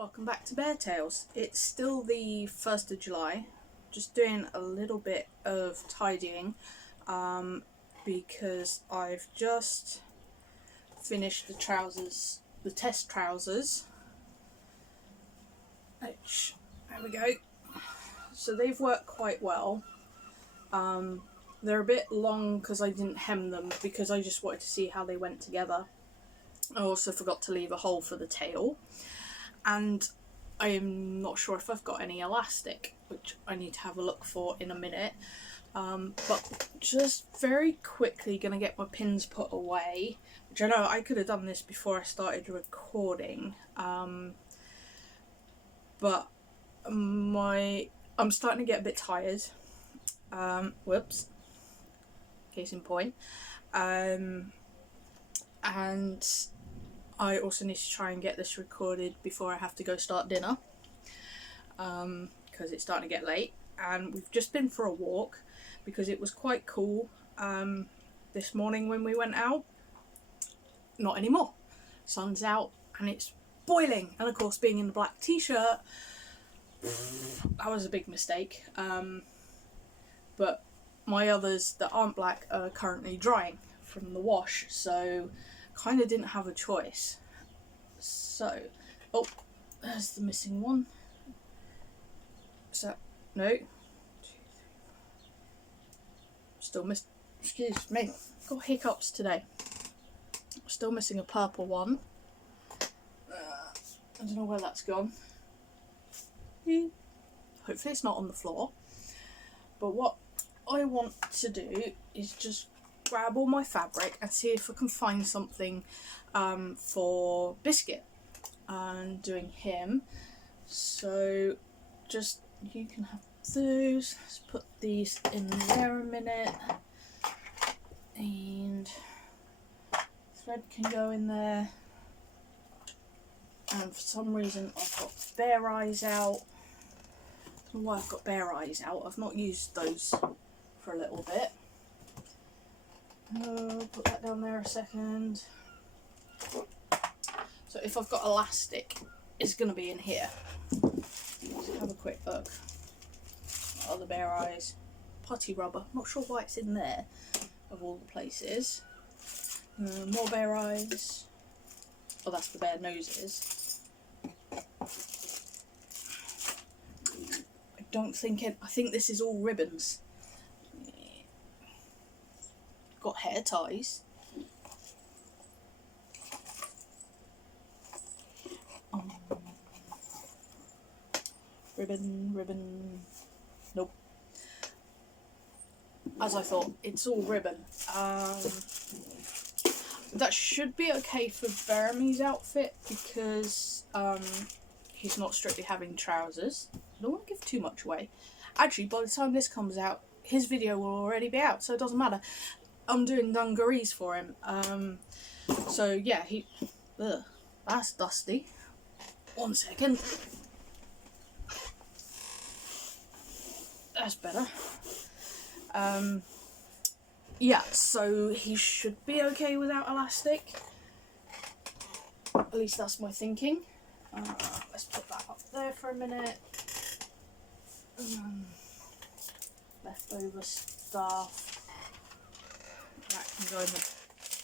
Welcome back to Bear Tales. It's still the 1st of July. Just doing a little bit of tidying because I've just finished the test trousers. Which, there we go. So they've worked quite well. They're a bit long because I didn't hem them because I just wanted to see how they went together. I also forgot to leave a hole for the tail. And I am not sure if I've got any elastic, which I need to have a look for in a minute. But just very quickly going to get my pins put away, which I know I could have done this before I started recording. But I'm starting to get a bit tired. Whoops. Case in point. And I also need to try and get this recorded before I have to go start dinner, because it's starting to get late. And we've just been for a walk because it was quite cool this morning when we went out. Not anymore. Sun's out and it's boiling, and of course being in the black t-shirt, that was a big mistake. But my others that aren't black are currently drying from the wash, so kind of didn't have a choice. So, oh, there's the missing one. So, no. Still excuse me, got hiccups today. Still missing a purple one. I don't know where that's gone. Hopefully it's not on the floor. But what I want to do is just grab all my fabric and see if I can find something for Biscuit and doing him. So just, you can have those. Let's put these in there a minute, and thread can go in there. And for some reason I've got bear eyes out. I don't know why I've got bear eyes out. I've not used those for a little bit. Put that down there a second. So if I've got elastic, it's going to be in here. Let's have a quick look. Other bear eyes. Putty rubber. Not sure why it's in there, of all the places. More bear eyes. Oh, that's the bear noses. I think this is all ribbons. Got hair ties. Ribbon. Nope. As I thought, it's all ribbon. That should be okay for Beramy's outfit because he's not strictly having trousers. I don't want to give too much away. Actually, by the time this comes out, his video will already be out, so it doesn't matter. I'm doing dungarees for him. So yeah, that's dusty. 1 second. That's better. Yeah, so he should be okay without elastic. At least that's my thinking. Let's put that up there for a minute. Leftover stuff. That can go in the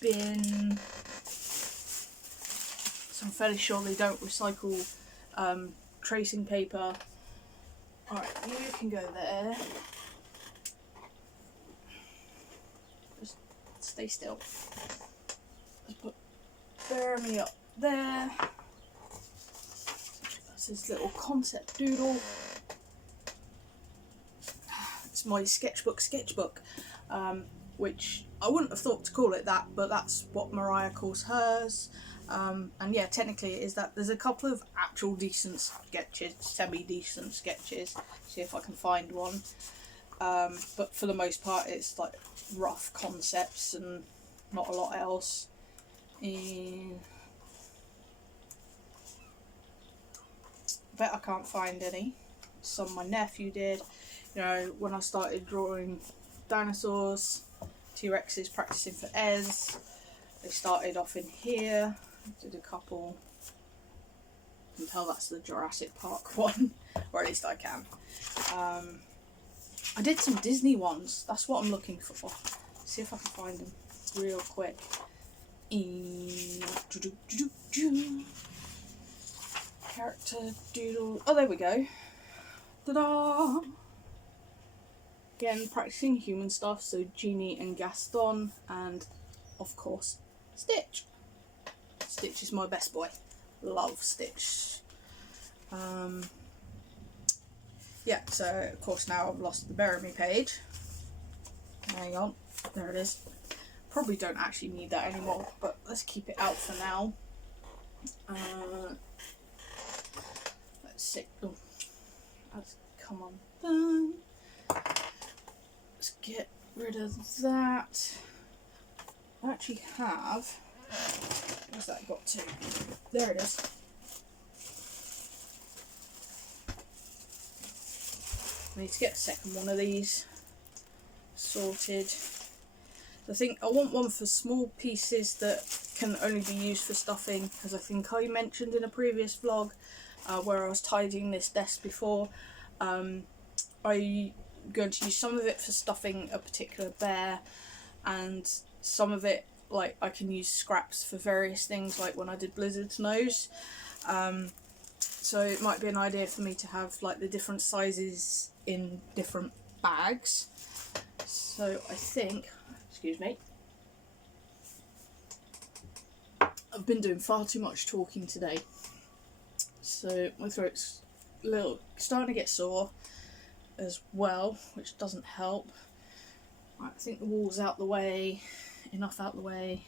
bin. So I'm fairly sure they don't recycle tracing paper. Alright, you can go there. Just stay still. Let's put Beremy up there. That's his little concept doodle. It's my sketchbook, which I wouldn't have thought to call it that, but that's what Mariah calls hers. And yeah, technically it is that. There's a couple of actual decent sketches, semi-decent sketches. See if I can find one. But for the most part it's like rough concepts and not a lot else. I bet I can't find any. Some my nephew did. You know, when I started drawing dinosaurs, T-Rexes practicing for Ez, they started off in here. Did a couple can tell that's the Jurassic Park one, or at least I can. I did some Disney ones, that's what I'm looking for. See if I can find them real quick. Character doodle. Oh, there we go. Ta-da! Again, practicing human stuff, so Genie and Gaston, and of course, Stitch. Stitch is my best boy. Love Stitch. Yeah, so of course now I've lost the Bury Me page. Hang on, there it is. Probably don't actually need that anymore, but let's keep it out for now. Let's see. Oh, come on. Done. Let's get rid of that. I actually have. Where's that got to? There it is. I need to get a second one of these sorted. I think I want one for small pieces that can only be used for stuffing, because I think I mentioned in a previous vlog where I was tidying this desk before, I'm going to use some of it for stuffing a particular bear, and some of it, like, I can use scraps for various things, like when I did Blizzard's nose. So it might be an idea for me to have like the different sizes in different bags. So I think, excuse me, I've been doing far too much talking today, so my throat's starting to get sore as well, which doesn't help. Right, I think the wall's out the way, enough out the way.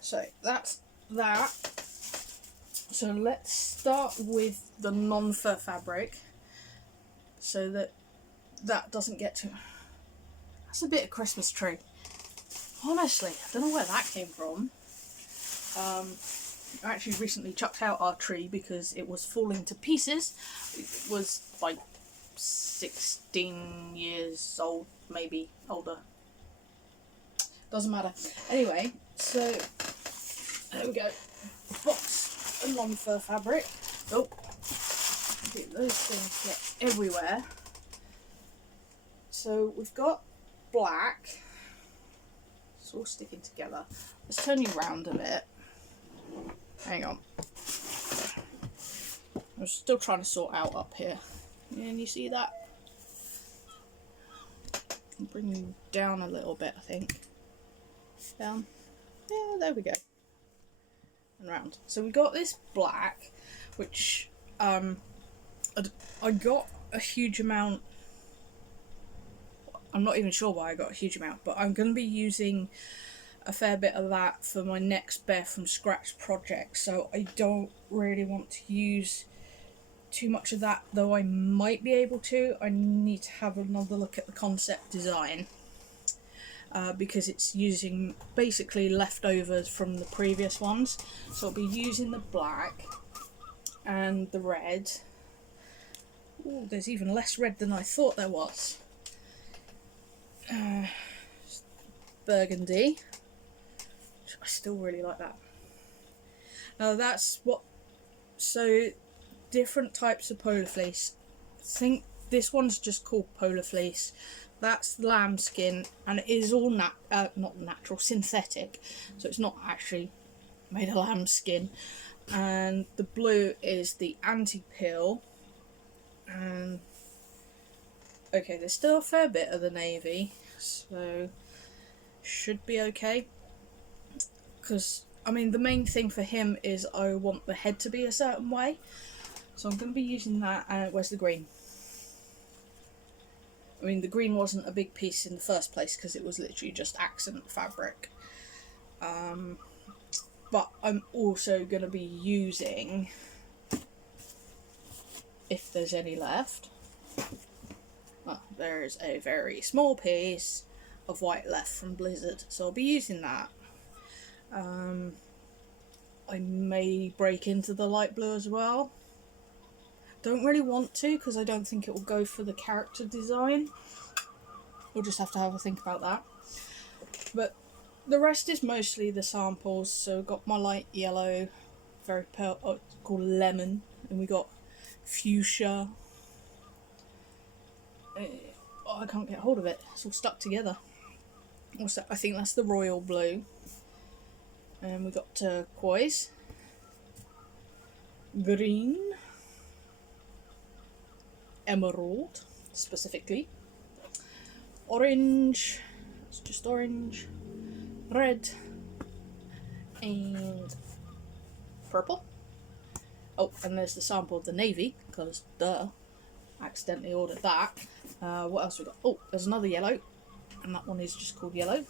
So that's that. So let's start with the non-fur fabric, so that doesn't get too... That's a bit of Christmas tree. Honestly, I don't know where that came from. I actually recently chucked out our tree because it was falling to pieces. It was like 16 years old, maybe older. Doesn't matter. Anyway, so there we go. Box of non-fur fabric. Oh, those things get everywhere. So we've got black. It's all sticking together. Let's turn you round a bit. Hang on. I'm still trying to sort out up here. Can you see that? I'll bring you down a little bit, I think. Down. Yeah, there we go. And round. So we got this black, which I got a huge amount. I'm not even sure why I got a huge amount, but I'm going to be using a fair bit of that for my next Bear from Scratch project, so I don't really want to use too much of that, though I might be able to. I need to have another look at the concept design, because it's using basically leftovers from the previous ones. So I'll be using the black and the red. Ooh, there's even less red than I thought there was. Burgundy. I still really like that. Now that's what... So different types of polar fleece. I think this one's just called polar fleece. That's lambskin, and it is all not natural, synthetic, so it's not actually made of lambskin. And the blue is the anti-pill. And okay, there's still a fair bit of the navy, so should be okay. Because I mean, the main thing for him is I want the head to be a certain way, so I'm going to be using that. Where's the green? I mean, the green wasn't a big piece in the first place because it was literally just accent fabric. But I'm also going to be using, if there's any left, there is a very small piece of white left from Blizzard, so I'll be using that. I may break into the light blue as well. Don't really want to, because I don't think it will go for the character design. We'll just have to have a think about that. But the rest is mostly the samples. So I've got my light yellow, very pale, called lemon, and we got fuchsia. I can't get hold of it. It's all stuck together. What's that? I think that's the royal blue. And we got turquoise, green, emerald specifically, orange, it's just orange, red, and purple. Oh, and there's the sample of the navy, because duh, accidentally ordered that. What else we got? Oh, there's another yellow, and that one is just called yellow.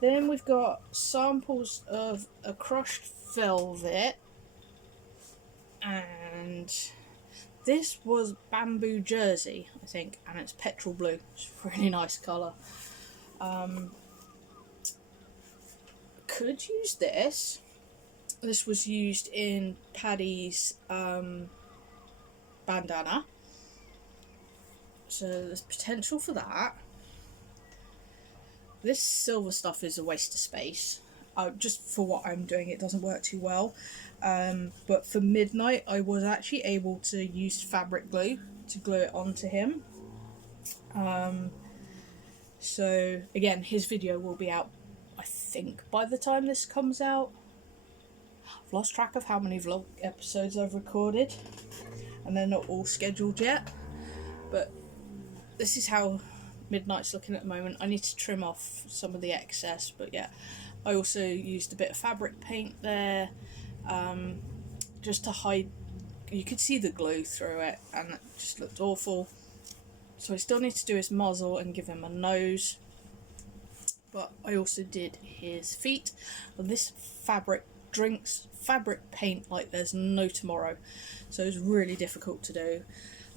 Then we've got samples of a crushed velvet, and this was bamboo jersey, I think, and it's petrol blue. It's a really nice colour. Could use this. This was used in Paddy's bandana, so there's potential for that. This silver stuff is a waste of space. Just for what I'm doing, it doesn't work too well. But for midnight, I was actually able to use fabric glue to glue it onto him. So again, his video will be out, I think, by the time this comes out. I've lost track of how many vlog episodes I've recorded, and they're not all scheduled yet. But this is how midnight's looking at the moment. I need to trim off some of the excess, but yeah, I also used a bit of fabric paint there, just to hide. You could see the glue through it, and it just looked awful. So I still need to do his muzzle and give him a nose, but I also did his feet. And this fabric drinks fabric paint like there's no tomorrow, so it's really difficult to do.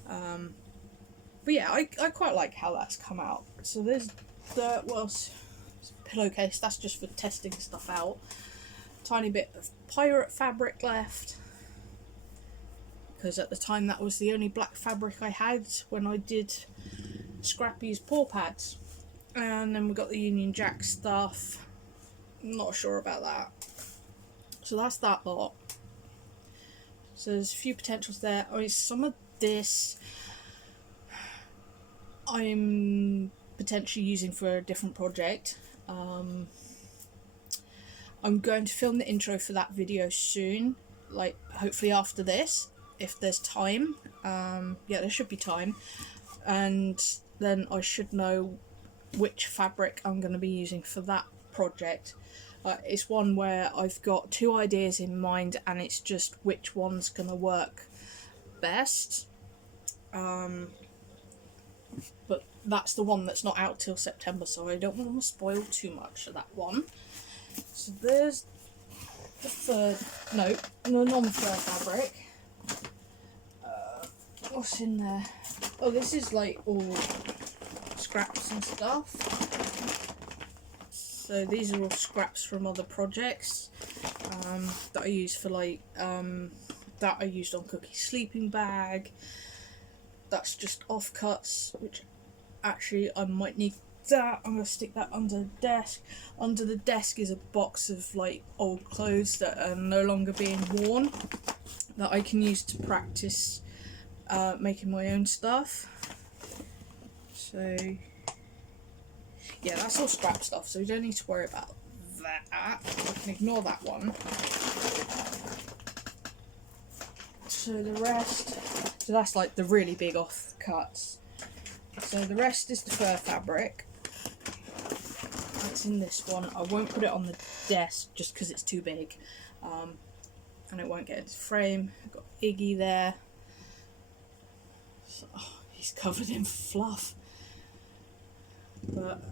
But yeah, I quite like how that's come out. So there's the, what else? Pillowcase, that's just for testing stuff out. Tiny bit of pirate fabric left, because at the time that was the only black fabric I had when I did Scrappy's paw pads. And then we got the Union Jack stuff. Not sure about that. So that's that lot. So there's a few potentials there. I mean, some of this I'm potentially using for a different project. I'm going to film the intro for that video soon, like hopefully after this, if there's time. Yeah, there should be time, and then I should know which fabric I'm going to be using for that project. It's one where I've got two ideas in mind, and it's just which one's going to work best. But that's the one that's not out till September, so I don't want to spoil too much of that one. So there's the third, no, non-fur fabric. What's in there? Oh, this is like all scraps and stuff. So these are all scraps from other projects that I use for like, that I used on Cookie's sleeping bag. That's just offcuts, which actually I might need that. I'm going to stick that under the desk. Under the desk is a box of like old clothes that are no longer being worn, that I can use to practice making my own stuff. So yeah, that's all scrap stuff, so we don't need to worry about that. I can ignore that one. So the rest, so that's like the really big offcuts. So the rest is the fur fabric. That's in this one. I won't put it on the desk just because it's too big, and it won't get into frame. I've got Iggy there. So, oh, he's covered in fluff. But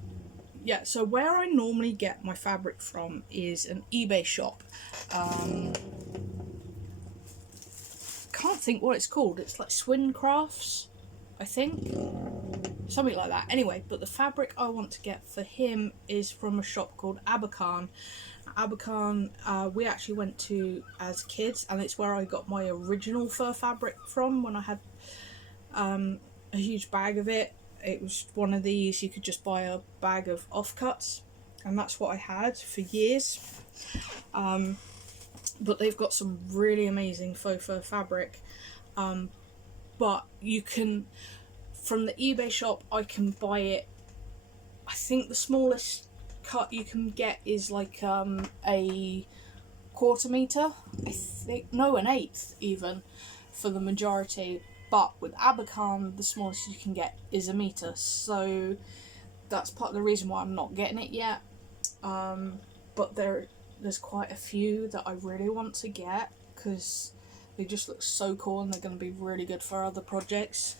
yeah, so where I normally get my fabric from is an eBay shop. Can't think what it's called. It's like Swin Crafts, I think, something like that. Anyway, but the fabric I want to get for him is from a shop called Abercarn. Abercarn, we actually went to as kids, and it's where I got my original fur fabric from when I had a huge bag of it. It was one of these, you could just buy a bag of offcuts, and that's what I had for years. but they've got some really amazing faux fur fabric. But you can, from the eBay shop, I can buy it. I think the smallest cut you can get is like a quarter meter. I think, no, an eighth even, for the majority. But with Abercon, the smallest you can get is a meter. So that's part of the reason why I'm not getting it yet. But there's quite a few that I really want to get because they just look so cool and they're going to be really good for other projects.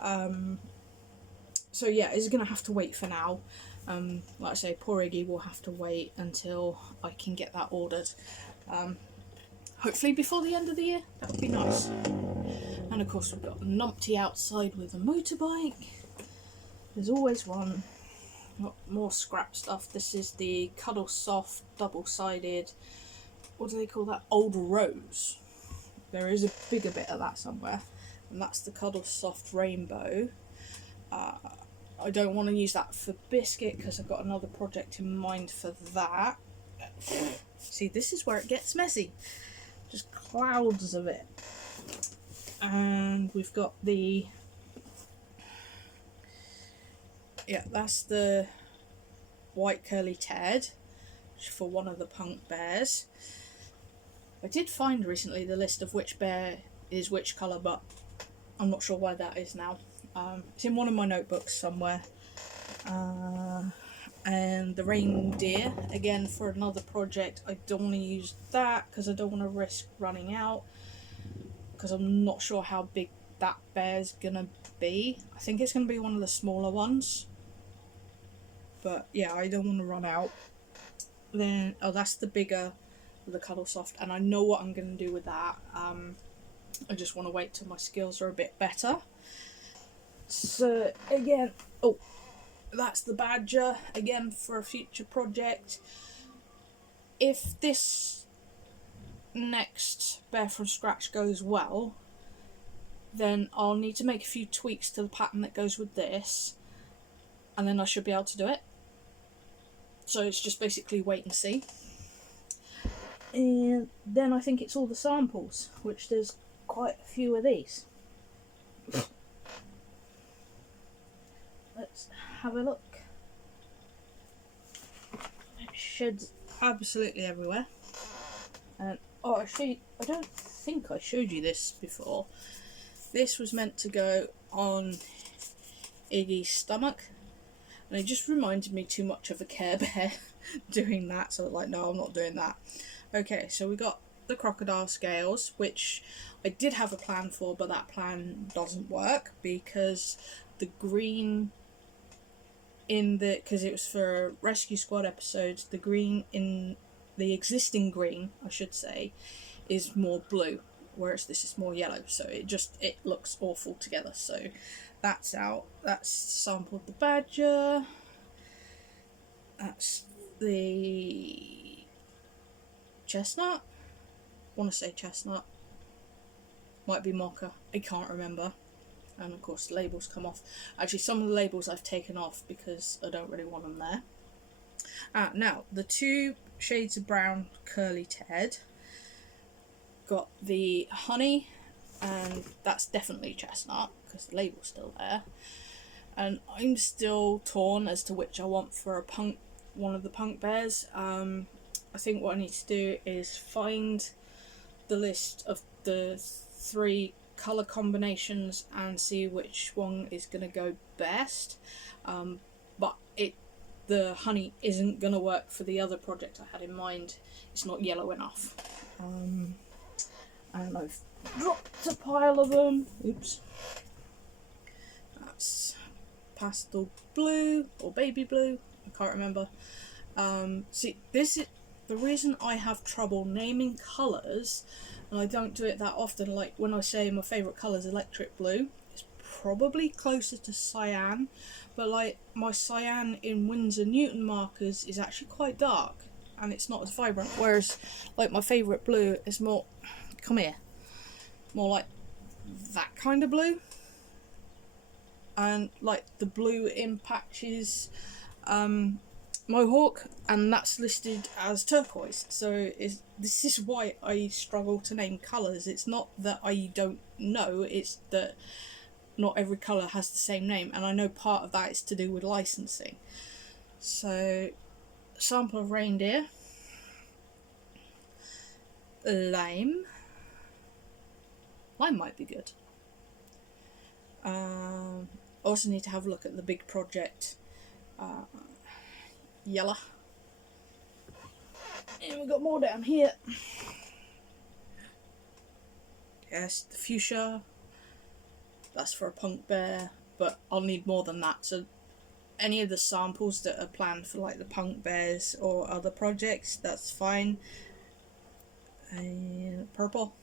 So yeah, it's going to have to wait for now. Like I say, poor Iggy will have to wait until I can get that ordered. Hopefully before the end of the year, that would be nice. And of course we've got the numpty outside with a motorbike. There's always one. Got more scrap stuff. This is the Cuddle Soft double-sided, what do they call that? Old Rose. There is a bigger bit of that somewhere, and that's the Cuddle Soft Rainbow. I don't want to use that for Biscuit because I've got another project in mind for that. See, this is where it gets messy. Just clouds of it. And we've got the... yeah, that's the white curly Ted for one of the punk bears. I did find recently the list of which bear is which colour, but I'm not sure why that is now. It's in one of my notebooks somewhere. And the reindeer, again for another project. I don't want to use that because I don't want to risk running out, because I'm not sure how big that bear's gonna be. I think it's gonna be one of the smaller ones, but yeah, I don't want to run out. Then, oh, that's the bigger, the Cuddle Soft, and I know what I'm gonna do with that. I just want to wait till my skills are a bit better. So again, oh, that's the Badger, again for a future project. If this next Bear from Scratch goes well, then I'll need to make a few tweaks to the pattern that goes with this, and then I should be able to do it. So it's just basically wait and see. And then I think it's all the samples, which there's quite a few of these. Let's have a look. It sheds absolutely everywhere. And oh, I don't think I showed you this before. This was meant to go on Iggy's stomach, and it just reminded me too much of a Care Bear doing that, so I was like, no, I'm not doing that. Okay, so we got the crocodile scales, which I did have a plan for, but that plan doesn't work because the green in the, because it was for a Rescue Squad episode, the green in the existing green, I should say, is more blue, whereas this is more yellow, so it looks awful together. So that's out. That's sampled the Badger. That's the chestnut. I want to say chestnut. Might be mocha. I can't remember. And of course the labels come off. Actually, some of the labels I've taken off because I don't really want them there. Now, the two shades of brown curly Ted. Got the honey, and that's definitely chestnut because the label's still there. And I'm still torn as to which I want for one of the punk bears. I think what I need to do is find the list of the 3 colour combinations and see which one is going to go best. But the honey isn't going to work for the other project I had in mind. It's not yellow enough. And I've dropped a pile of them. Oops. That's pastel blue or baby blue. I can't remember. See, this is the reason I have trouble naming colours, and I don't do it that often. Like when I say my favourite colour is electric blue, it's probably closer to cyan, but like my cyan in Winsor Newton markers is actually quite dark and it's not as vibrant, whereas like my favourite blue is more, come here, more like that kind of blue. And like the blue in patches mohawk, and that's listed as turquoise. So this is why I struggle to name colours. It's not that I don't know, it's that not every colour has the same name, and I know part of that is to do with licensing. So, sample of reindeer, lime might be good. Also need to have a look at the big project, yellow. And we've got more down here. Yes, the fuchsia. That's for a punk bear, but I'll need more than that. So any of the samples that are planned for like the punk bears or other projects, that's fine. And purple,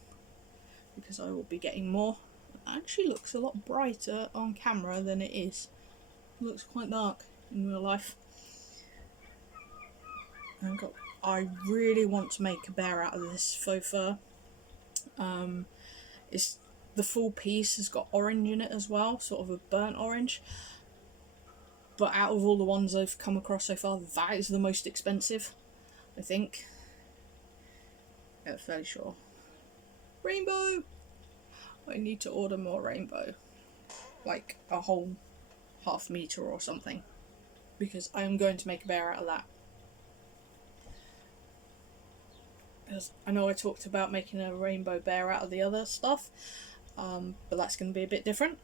because I will be getting more. It actually looks a lot brighter on camera than it is. It looks quite dark in real life. I really want to make a bear out of this faux fur. It's the full piece has got orange in it as well, sort of a burnt orange. But out of all the ones I've come across so far, that is the most expensive, I think. Yeah, fairly sure. Rainbow! I need to order more rainbow. Like a whole half meter or something. Because I am going to make a bear out of that. Because I know I talked about making a rainbow bear out of the other stuff. But that's going to be a bit different.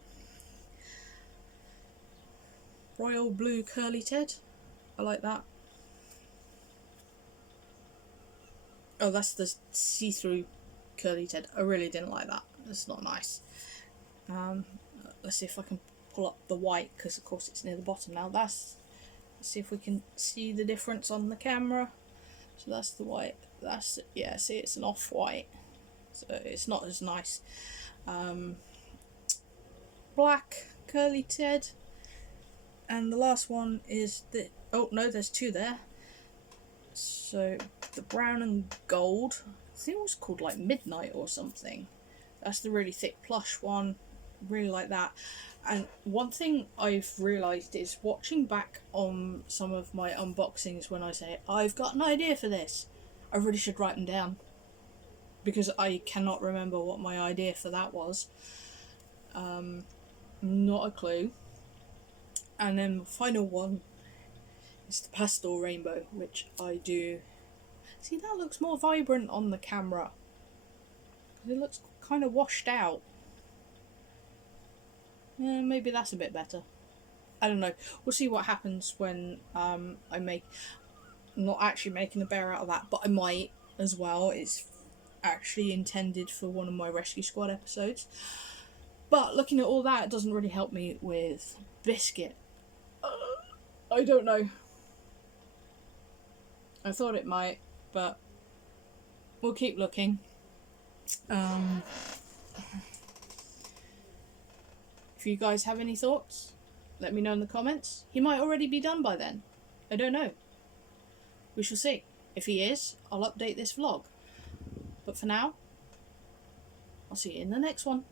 Royal blue curly Ted. I like that. Oh, that's the see-through curly Ted. I really didn't like that. It's not nice. Let's see if I can pull up the white, because of course it's near the bottom now. Let's see if we can see the difference on the camera. So that's the white. That's, yeah, see, it's an off-white. So it's not as nice. Black curly Ted. And the last one is the, oh no, there's two there. So the brown and gold, I think it was called like Midnight or something. That's the really thick plush one. Really like that. And one thing I've realised is watching back on some of my unboxings, when I say I've got an idea for this, I really should write them down, because I cannot remember what my idea for that was. Not a clue. And then the final one is the pastel rainbow, which I do. See, that looks more vibrant on the camera, because it looks kind of washed out. Yeah, maybe that's a bit better. I don't know. We'll see what happens when I make. I'm not actually making a bear out of that, but I might as well. It's actually intended for one of my Rescue Squad episodes. But looking at all that, it doesn't really help me with Biscuit. I don't know. I thought it might, but we'll keep looking. If you guys have any thoughts, let me know in the comments. He might already be done by then. I don't know. We shall see. If he is, I'll update this vlog. But for now, I'll see you in the next one.